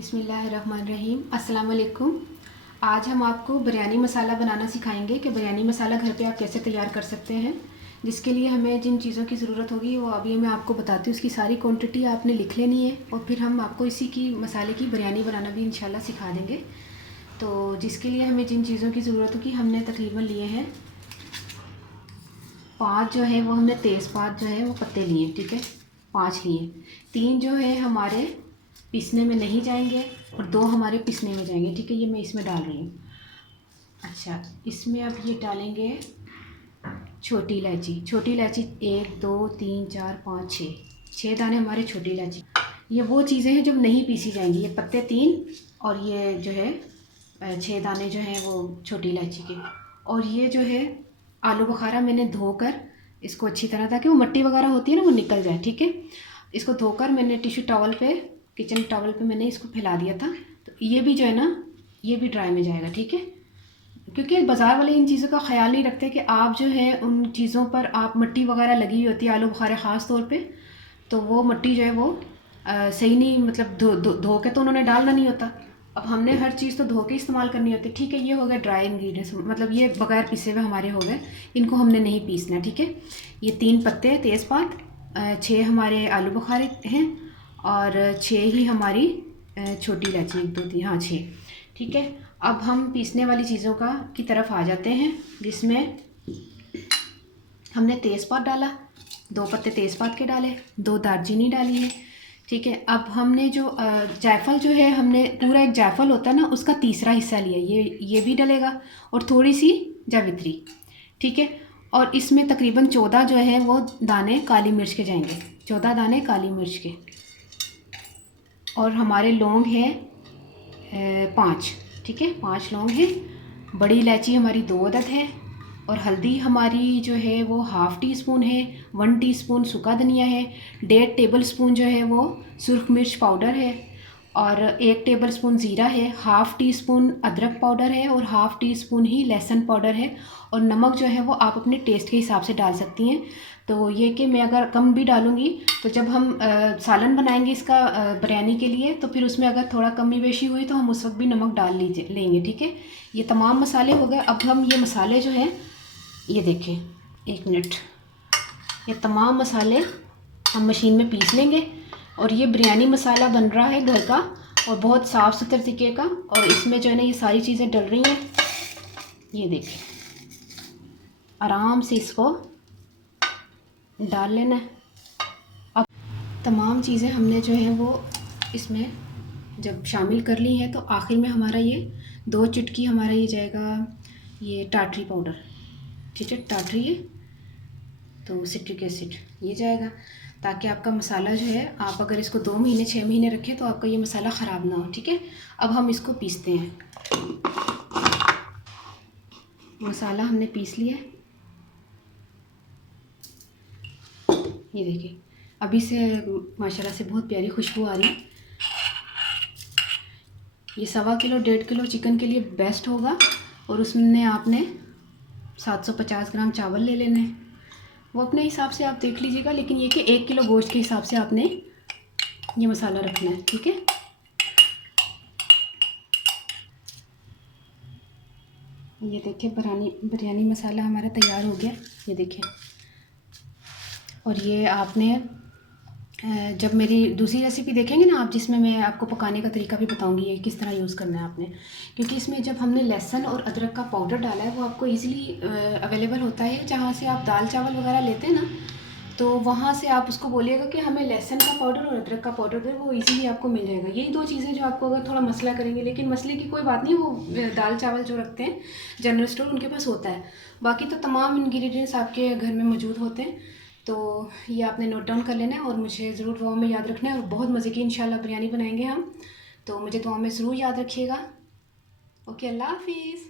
बिस्मिल्लाहिर्रहमानिर्रहीम। अस्सलाम वालेकुम। आज हम आपको बिरयानी मसाला बनाना सिखाएंगे कि बिरयानी मसाला घर पे आप कैसे तैयार कर सकते हैं। जिसके लिए हमें जिन चीज़ों की ज़रूरत होगी वो अभी मैं आपको बताती हूँ। उसकी सारी क्वांटिटी आपने लिख लेनी है और फिर हम आपको इसी की मसाले की बिरयानी बनाना भी इंशाल्लाह सिखा देंगे। तो जिसके लिए हमें जिन चीज़ों की ज़रूरत होगी हमने तकरीबन लिए हैं 5 जो है वो हमने तेज़पात जो है वो पत्ते लिए, ठीक है, 5 लिए। 3 जो है हमारे पीसने में नहीं जाएंगे और 2 हमारे पीसने में जाएंगे, ठीक है। ये मैं इसमें डाल रही हूँ। अच्छा, इसमें अब ये डालेंगे छोटी इलायची। छोटी इलायची 1 2 3 4 5 6 दाने हमारे छोटी इलायची। ये वो चीज़ें हैं जो नहीं पीसी जाएंगी। ये पत्ते 3 और ये जो है 6 दाने जो हैं वो छोटी इलायची के। और ये जो है आलू बुखारा मैंने धोकर इसको अच्छी तरह, ताकि वो मिट्टी वगैरह होती है ना वो निकल जाए, ठीक है। इसको धोकर मैंने टिश्यू टॉवल पे, किचन टॉवल पे मैंने इसको फैला दिया था। तो ये भी जो है ना ये भी ड्राई में जाएगा, ठीक है। क्योंकि बाज़ार वाले इन चीज़ों का ख्याल नहीं रखते कि आप जो है उन चीज़ों पर आप मिट्टी वगैरह लगी हुई होती है आलू बुखारे ख़ास तौर पे, तो वो मिट्टी जो है वो सही नहीं, मतलब धो के तो उन्होंने डालना नहीं होता। अब हमने हर चीज़ तो धो के इस्तेमाल करनी होती है, ठीक है। ये हो गया ड्राई इंग्रेडिएंट्स, मतलब ये बगैर पिसे हुए हमारे हो गए। इनको हमने नहीं पीसना, ठीक है। ये 3 पत्ते तेज़पात, 6 हमारे आलू बुखारे हैं और 6 ही हमारी छोटी इलायची, 1 2 3, हाँ 6, ठीक है। अब हम पीसने वाली चीज़ों की तरफ आ जाते हैं, जिसमें हमने तेज़पात डाला, 2 पत्ते तेज़पात के डाले, 2 दालचीनी डाली है, ठीक है। अब हमने जो जायफल जो है, हमने पूरा एक जायफल होता है ना उसका तीसरा हिस्सा लिया, ये भी डलेगा, और थोड़ी सी जावित्री, ठीक है। और इसमें तकरीबन 14 जो है वो दाने काली मिर्च के जाएंगे, 14 दाने काली मिर्च के। और हमारे लौंग है 5, ठीक है, 5 लौंग है। बड़ी इलायची हमारी 2 अदद है। और हल्दी हमारी जो है वो ½ टीस्पून है। 1 टीस्पून सूखा धनिया है। 1.5 टेबल स्पून जो है वो सुरख मिर्च पाउडर है। और 1 टेबल स्पून ज़ीरा है। ½ टीस्पून अदरक पाउडर है और ½ टीस्पून ही लहसुन पाउडर है। और नमक जो है वो आप अपने टेस्ट के हिसाब से डाल सकती हैं। तो ये कि मैं अगर कम भी डालूँगी तो जब हम सालन बनाएंगे इसका बिरयानी के लिए, तो फिर उसमें अगर थोड़ा कमी बेशी हुई तो हम उस वक्त भी नमक डाल लेंगे, ठीक है। ये तमाम मसाले हो गए। अब हम ये मसाले जो हैं, ये देखें, 1 मिनट, ये तमाम मसाले हम मशीन में पीस लेंगे। और ये बिरयानी मसाला बन रहा है घर का और बहुत साफ़ सुथरे तरीके का। और इसमें जो है ना ये सारी चीज़ें डल रही हैं, ये देखें। आराम से इसको डाल लेना है। अब तमाम चीज़ें हमने जो है वो इसमें जब शामिल कर ली है, तो आखिर में हमारा ये 2 चुटकी हमारा ये जाएगा, ये टाटरी पाउडर, ठीक है, टाटरी है, तो सिट्रिक एसिड ये जाएगा, ताकि आपका मसाला जो है, आप अगर इसको 2 महीने 6 महीने रखें तो आपका ये मसाला ख़राब ना हो, ठीक है। अब हम इसको पीसते हैं। मसाला हमने पीस लिया, ये देखिए, अभी से माशाल्लाह से बहुत प्यारी खुशबू आ रही है। ये 1.25 किलो 1.5 किलो चिकन के लिए बेस्ट होगा। और उसमें आपने 750 ग्राम चावल ले लेने हैं, वो अपने हिसाब से आप देख लीजिएगा, लेकिन ये कि 1 किलो गोश्त के हिसाब से आपने ये मसाला रखना है, ठीक है। ये देखिए बिरयानी मसाला हमारा तैयार हो गया, ये देखिए। और ये आपने जब मेरी दूसरी रेसिपी देखेंगे ना आप, जिसमें मैं आपको पकाने का तरीका भी बताऊंगी ये किस तरह यूज़ करना है आपने, क्योंकि इसमें जब हमने लहसुन और अदरक का पाउडर डाला है वो आपको इजीली अवेलेबल होता है। जहाँ से आप दाल चावल वगैरह लेते हैं ना, तो वहाँ से आप उसको बोलिएगा कि हमें लहसुन का पाउडर और अदरक का पाउडर दे, वो इजीली आपको मिल जाएगा। यही 2 चीज़ें जो आपको अगर थोड़ा मसला करेंगे, लेकिन मसले की कोई बात नहीं, वो दाल चावल जो रखते हैं जनरल स्टोर उनके पास होता है। बाकी तो तमाम इंग्रेडिएंट्स आपके घर में मौजूद होते हैं। तो ये आपने नोट डाउन कर लेना है और मुझे ज़रूर दुआ में याद रखना है। और बहुत मज़े की इंशाल्लाह बिरयानी बनाएंगे हम, तो मुझे दुआ में ज़रूर याद रखिएगा। ओके, अल्लाह हाफिज़।